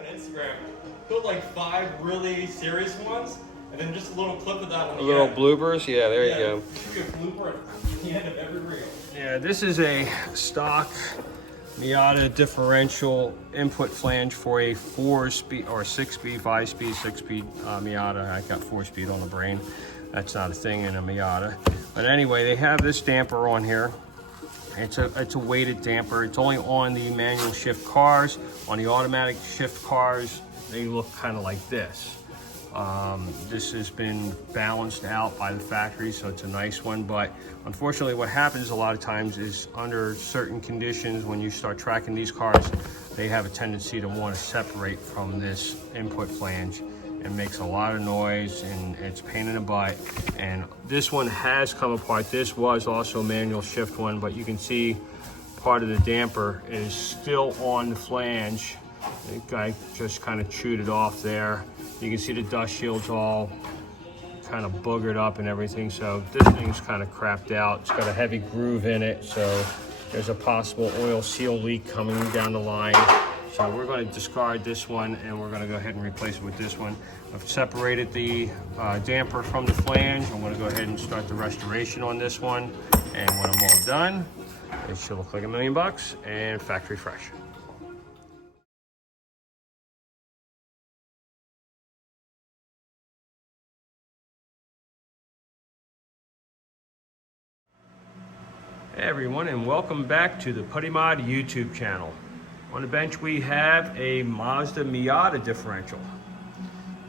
on Instagram. Put like 5 really serious ones, and then just a little clip of that one. Little bloopers, yeah, there you go. Should be a blooper at the end of every reel. Yeah, this is a stock Miata differential input flange for a 4-speed or 6-speed, 5-speed, 6-speed Miata. I got 4-speed on the brain. That's not a thing in a Miata. But anyway, they have this damper on here. It's a weighted damper. It's only on the manual shift cars. On the automatic shift cars, they look kind of like this. This has been balanced out by the factory, so it's a nice one. But unfortunately, what happens a lot of times is under certain conditions, when you start tracking these cars, they have a tendency to want to separate from this input flange. It makes a lot of noise and it's a pain in the butt. And this one has come apart. This was also a manual shift one, but you can see part of the damper is still on the flange. The guy just kind of chewed it off there. You can see the dust shield's all kind of boogered up and everything. So this thing's kind of crapped out. It's got a heavy groove in it. So there's a possible oil seal leak coming down the line. So we're going to discard this one and we're going to go ahead and replace it with this one. I've separated the damper from the flange. I'm going to go ahead and start the restoration on this one. And when I'm all done, it should look like $1 million and factory fresh. Hey everyone, and welcome back to the PuddyMod YouTube channel. On the bench we have a Mazda Miata differential.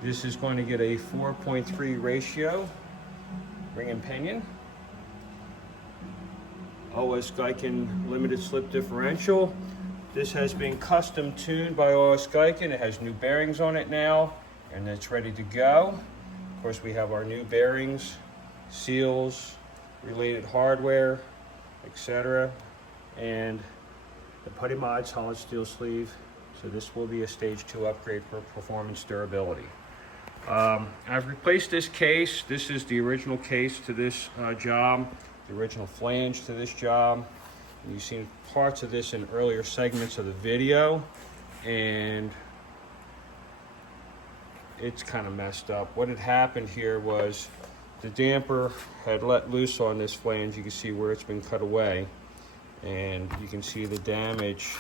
This is going to get a 4.3 ratio ring and pinion. OSGiken limited slip differential. This has been custom tuned by OSGiken. It has new bearings on it now and it's ready to go. Of course, we have our new bearings, seals, related hardware, etc. And the PuddyMod solid steel sleeve. So this will be a stage 2 upgrade for performance durability. I've replaced this case. This is the original case to this job, the original flange to this job. And you've seen parts of this in earlier segments of the video, and it's kind of messed up. What had happened here was the damper had let loose on this flange. You can see where it's been cut away, and you can see the damage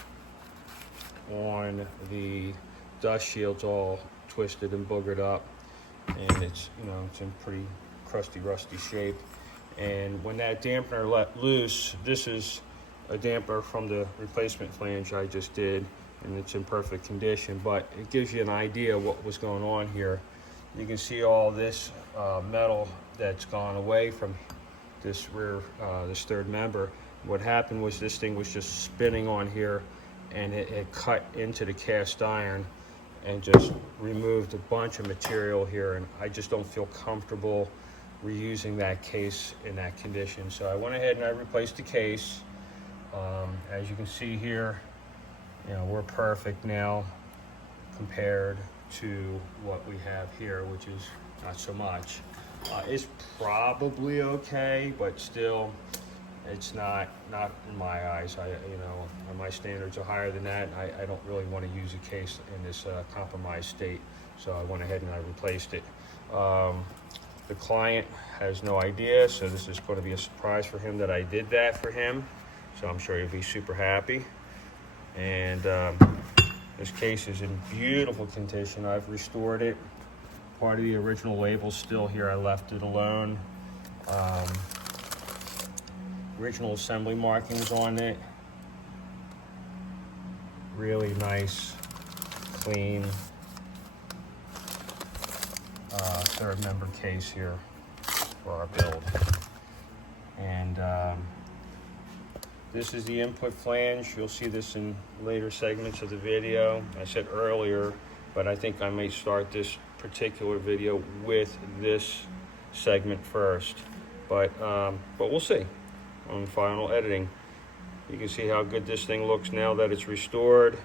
on the dust shields all twisted and boogered up, and it's, you know, it's in pretty crusty, rusty shape. And when that dampener let loose, this is a damper from the replacement flange I just did, and it's in perfect condition, but it gives you an idea of what was going on here. You can see all this metal that's gone away from this rear, this third member. What happened was this thing was just spinning on here, and it cut into the cast iron and just removed a bunch of material here, and I just don't feel comfortable reusing that case in that condition. So I went ahead and I replaced the case. As you can see here, you know, we're perfect now compared to what we have here, which is not so much. It's probably okay, but still, it's not in my eyes. You know, my standards are higher than that. I don't really want to use a case in this compromised state, so I went ahead and I replaced it. The client has no idea, so this is going to be a surprise for him that I did that for him. So I'm sure he'll be super happy. And this case is in beautiful condition. I've restored it. Part of the original label's still here. I left it alone. Original assembly markings on it. Really nice, clean third member case here for our build. And this is the input flange. You'll see this in later segments of the video. I said earlier, but I think I may start this particular video with this segment first. But we'll see on final editing. You can see how good this thing looks now that it's restored.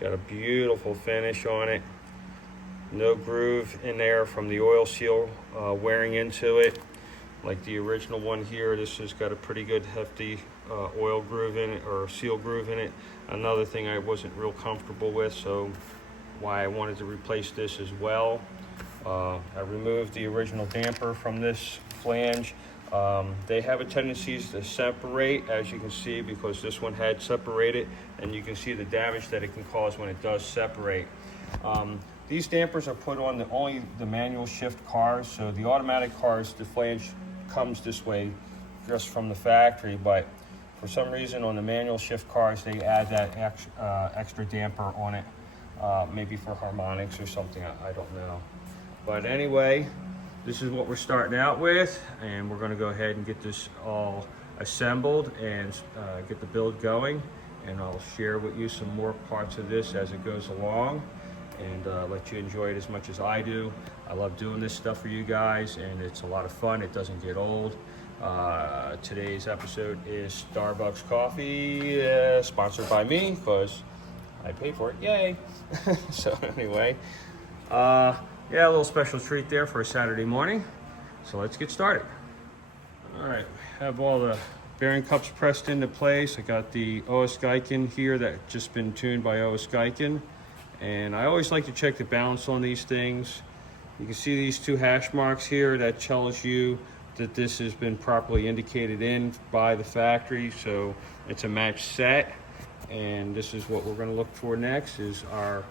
Got a beautiful finish on it. No groove in there from the oil seal wearing into it. like the original one here. This has got a pretty good hefty oil groove in it, or seal groove in it. Another thing I wasn't real comfortable with, so why I wanted to replace this as well. I removed the original damper from this flange. They have a tendency to separate, as you can see, because this one had separated, and you can see the damage that it can cause when it does separate. These dampers are put on only the manual shift cars, so the automatic cars, the flange comes this way just from the factory, but for some reason on the manual shift cars they add that extra damper on it, maybe for harmonics or something, I don't know. But anyway, this is what we're starting out with, and we're going to go ahead and get this all assembled and get the build going, and I'll share with you some more parts of this as it goes along, and let you enjoy it as much as I do. I love doing this stuff for you guys, and it's a lot of fun. It doesn't get old. Today's episode is Starbucks coffee, sponsored by me because I pay for it. Yay! So anyway, yeah, a little special treat there for a Saturday morning. So let's get started. All right, have all the bearing cups pressed into place. I got the OSGiken here that just been tuned by OSGiken. And I always like to check the balance on these things. You can see these two hash marks here. That tells you that this has been properly indicated in by the factory. So it's a match set. And this is what we're going to look for next, is our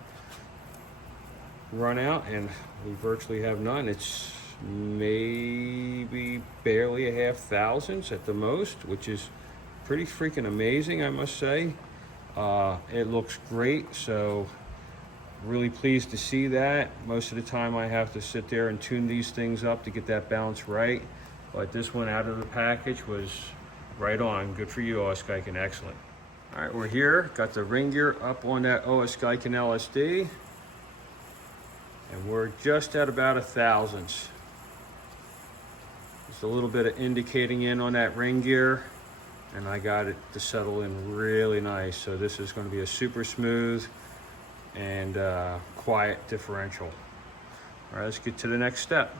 run out. And we virtually have none. It's maybe barely a half thousandths at the most, which is pretty freaking amazing, I must say. It looks great. So really pleased to see that. Most of the time I have to sit there and tune these things up to get that balance right, but this one out of the package was right on. Good for you, OSGiken. Excellent. All right, we're here, got the ring gear up on that OSGiken LSD, and we're just at about a thousandths. Just a little bit of indicating in on that ring gear, and I got it to settle in really nice. So this is going to be a super smooth and quiet differential. All right, let's get to the next step.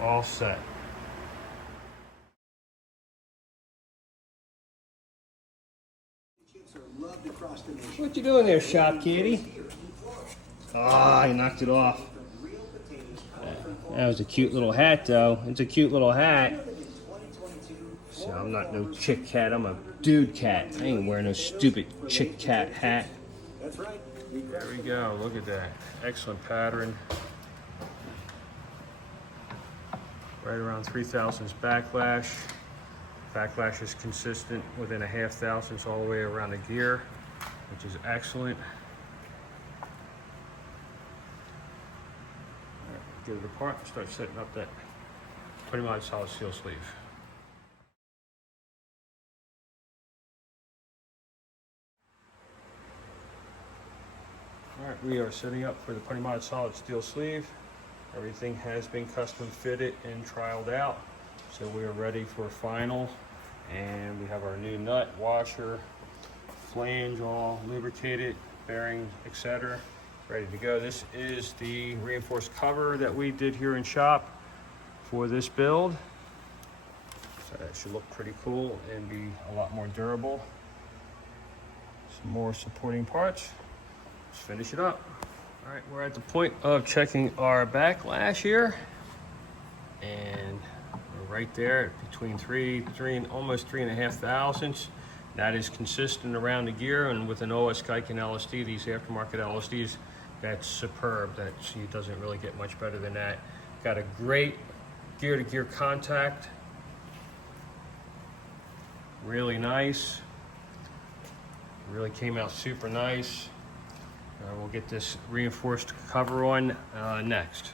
All set. What you doing there, shop kitty? Ah, you knocked it off. That was a cute little hat, though. It's a cute little hat. So I'm not no chick cat, I'm a dude cat. I ain't wearing no stupid chick cat hat. That's right. There we go, look at that. Excellent pattern. Right around 3,000ths backlash. Backlash is consistent within a half thousandths all the way around the gear, which is excellent. All right, get it apart and start setting up that PuddyMod solid steel sleeve. All right, we are setting up for the PuddyMod solid steel sleeve. Everything has been custom fitted and trialed out, so we are ready for final. And we have our new nut, washer, flange all lubricated, bearings, etc. ready to go. This is the reinforced cover that we did here in shop for this build. So that should look pretty cool and be a lot more durable. Some more supporting parts. Let's finish it up. All right, we're at the point of checking our backlash here, and we're right there between almost 3.5 thousandths. That is consistent around the gear, and with an OSGiken LSD, these aftermarket LSDs, that's superb. That doesn't really get much better than that. Got a great gear-to-gear contact. Really nice. Really came out super nice. We'll get this reinforced cover on next.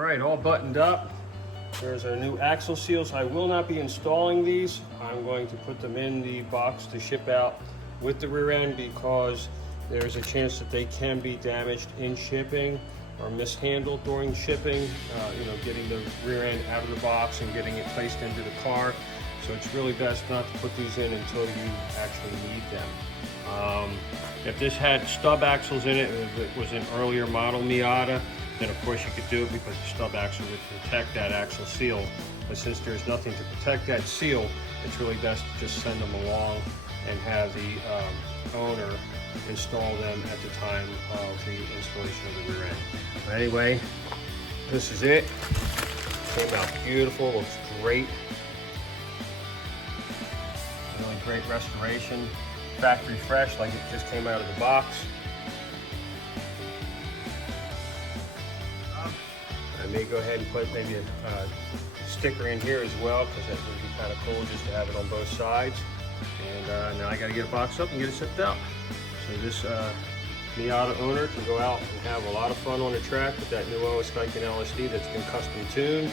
right, all buttoned up. There's our new axle seals. I will not be installing these. I'm going to put them in the box to ship out with the rear end because there's a chance that they can be damaged in shipping or mishandled during shipping, you know, getting the rear end out of the box and getting it placed into the car. So it's really best not to put these in until you actually need them. If this had stub axles in it, if it was an earlier model Miata, then of course you could do it because the stub axle would protect that axle seal. But since there's nothing to protect that seal, it's really best to just send them along and have the owner install them at the time of the installation of the rear end. But anyway, this is it. Came out beautiful, looks great. Really great restoration. Factory fresh, like it just came out of the box. I may go ahead and put maybe a sticker in here as well because that would be kind of cool just to have it on both sides. And now I got to get it boxed up and get it shipped out. So this Miata owner can go out and have a lot of fun on the track with that new OSGiken LSD that's been custom tuned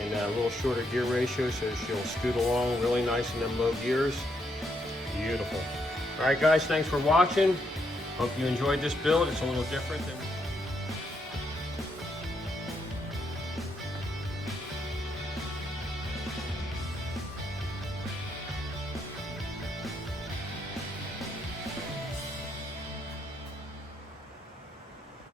and a little shorter gear ratio so she'll scoot along really nice in them low gears. Beautiful. All right guys, thanks for watching. Hope you enjoyed this build. It's a little different than